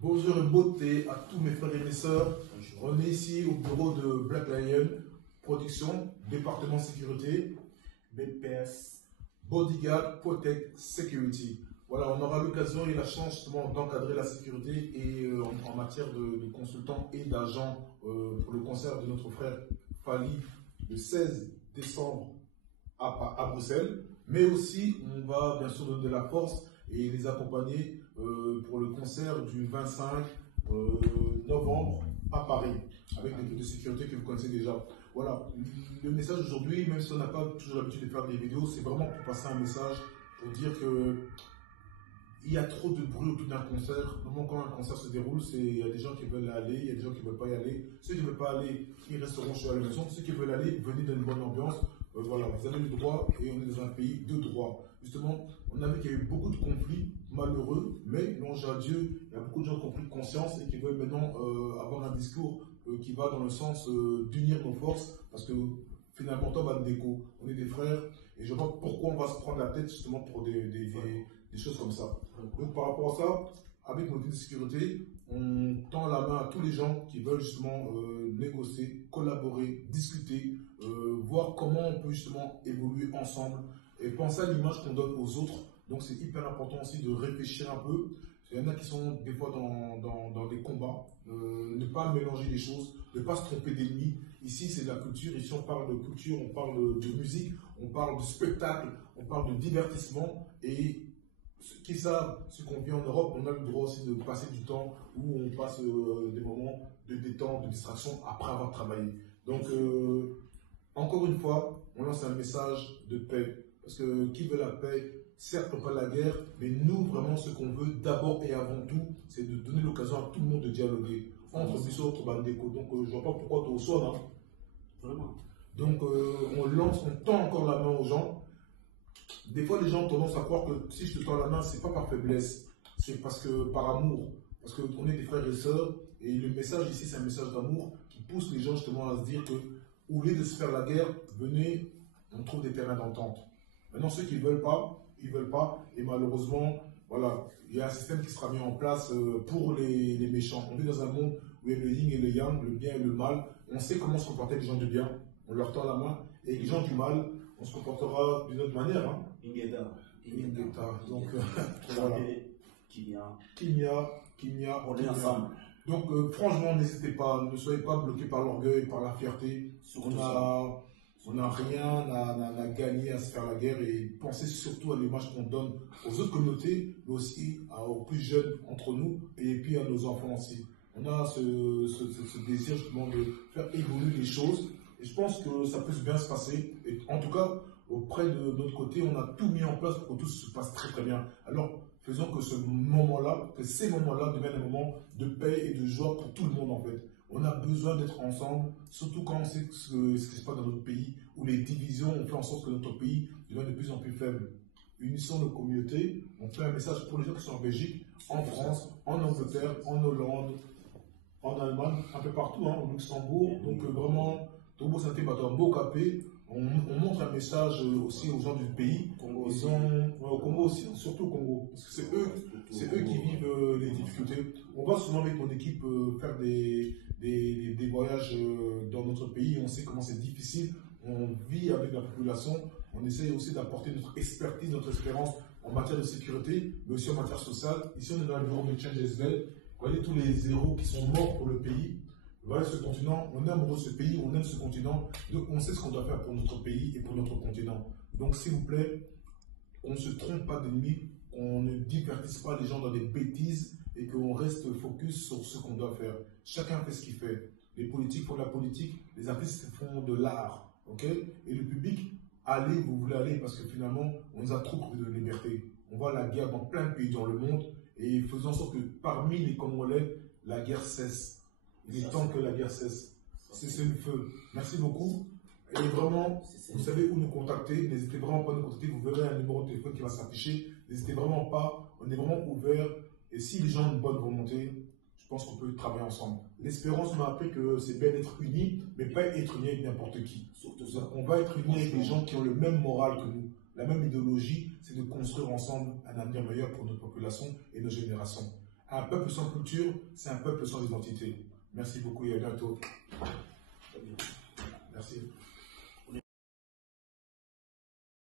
Bonjour et beauté à tous mes frères et mes sœurs. On est ici au bureau de Black Lion, production, département sécurité, BPS, Bodyguard Protect Security. Voilà, on aura l'occasion et la chance justement d'encadrer la sécurité et en matière de consultants et d'agents pour le concert de notre frère Fally le 16 décembre à Bruxelles. Mais aussi, on va bien sûr donner de la force et les accompagner pour le concert du 25 novembre à Paris, avec des groupes de sécurité que vous connaissez déjà. Voilà, le message aujourd'hui, même si on n'a pas toujours l'habitude de faire des vidéos, c'est vraiment pour passer un message, pour dire que il y a trop de bruit autour d'un concert. Normalement, quand un concert se déroule, il y a des gens qui veulent aller, il y a des gens qui ne veulent pas y aller. Ceux qui ne veulent pas aller, ils resteront chez la maison. Ceux qui veulent aller, venez dans une bonne ambiance. Voilà, vous avez le droit et on est dans un pays de droit. Justement, on a vu qu'il y a eu beaucoup de conflits malheureux, mais louange à Dieu, il y a beaucoup de gens qui ont pris conscience et qui veulent maintenant avoir un discours qui va dans le sens d'unir nos forces, parce que finalement, on va déco. On est des frères et je vois pourquoi on va se prendre la tête justement pour des choses comme ça. Donc par rapport à ça, avec nos de sécurité, on tend la main à tous les gens qui veulent justement négocier, collaborer, discuter, voir comment on peut justement évoluer ensemble et penser à l'image qu'on donne aux autres. Donc c'est hyper important aussi de réfléchir un peu. Il y en a qui sont des fois dans des combats, ne pas mélanger les choses, ne pas se tromper d'ennemis. Ici c'est de la culture, ici on parle de culture, on parle de musique, on parle de spectacle, on parle de divertissement et ceux qui savent ce qu'on vit en Europe, on a le droit aussi de passer du temps où on passe des moments de détente, de distraction après avoir travaillé. Donc, encore une fois, on lance un message de paix. Parce que qui veut la paix, certes pas la guerre, mais nous, vraiment, ce qu'on veut d'abord et avant tout, c'est de donner l'occasion à tout le monde de dialoguer. Entre Bissot, entre Bandeko. Donc, je ne vois pas pourquoi tu reçois, hein. Vraiment. Donc, on tend encore la main aux gens. Des fois, les gens ont tendance à croire que si je te tends la main, c'est pas par faiblesse, c'est parce que par amour, parce qu'on est des frères et sœurs, et le message ici, c'est un message d'amour qui pousse les gens justement à se dire que, au lieu de se faire la guerre, venez, on trouve des terrains d'entente. Maintenant, ceux qui ne veulent pas, ils ne veulent pas, et malheureusement, voilà, il y a un système qui sera mis en place pour les méchants. On vit dans un monde où il y a le yin et le yang, le bien et le mal. On sait comment se comporter les gens du bien, on leur tend la main, et les gens du mal, on se comportera d'une autre manière. Hein. Ingeta. Donc, voilà. Kimia. On est ensemble. Donc, franchement, n'hésitez pas, ne soyez pas bloqués par l'orgueil, par la fierté. On n'a rien à gagner à se faire la guerre et pensez surtout à l'image qu'on donne aux autres communautés, mais aussi aux plus jeunes entre nous et puis à nos enfants aussi. On a ce désir justement de faire évoluer les choses et je pense que ça peut bien se passer. Et en tout cas, auprès de notre côté, on a tout mis en place pour que tout se passe très très bien. Alors, faisons que ces moments-là deviennent un moment de paix et de joie pour tout le monde en fait. On a besoin d'être ensemble, surtout quand on sait ce qui se passe dans notre pays, où les divisions ont fait en sorte que notre pays devient de plus en plus faible. Unissons nos communautés, on fait un message pour les gens qui sont en Belgique, en France, en Angleterre, en Hollande, en Allemagne, un peu partout, hein, au Luxembourg. Donc vraiment, Tobo Santé Batambo Capé, on montre un message aussi aux gens du pays. Au Congo aussi, surtout au Congo. Parce que c'est eux qui vivent les difficultés. On va souvent avec mon équipe faire des voyages dans notre pays. On sait comment c'est difficile. On vit avec la population. On essaie aussi d'apporter notre expertise, notre expérience en matière de sécurité, mais aussi en matière sociale. Ici, on est dans le bureau de Change SVL. Vous voyez tous les héros qui sont morts pour le pays. Voilà ce continent, on aime ce pays, on aime ce continent, donc on sait ce qu'on doit faire pour notre pays et pour notre continent. Donc s'il vous plaît, on ne se trompe pas d'ennemis, on ne divertisse pas les gens dans des bêtises et qu'on reste focus sur ce qu'on doit faire. Chacun fait ce qu'il fait. Les politiques font de la politique, les artistes font de l'art, ok? Et le public, allez, vous voulez aller parce que finalement, on nous a trop privé de liberté. On voit la guerre dans plein de pays dans le monde et faisons en sorte que parmi les Congolais, la guerre cesse. Il est temps que la guerre cesse. C'est le feu. Merci beaucoup. Et vraiment, vous savez où nous contacter. N'hésitez vraiment pas à nous contacter. Vous verrez un numéro de téléphone qui va s'afficher. N'hésitez vraiment pas. On est vraiment ouvert. Et si les gens ont une bonne volonté, je pense qu'on peut travailler ensemble. L'espérance m'a appris que c'est bien d'être unis, mais pas être unis avec n'importe qui. Surtout ça. On va être unis avec des gens qui ont le même moral que nous. La même idéologie, c'est de construire ensemble un avenir meilleur pour notre population et nos générations. Un peuple sans culture, c'est un peuple sans identité. Merci beaucoup et à bientôt.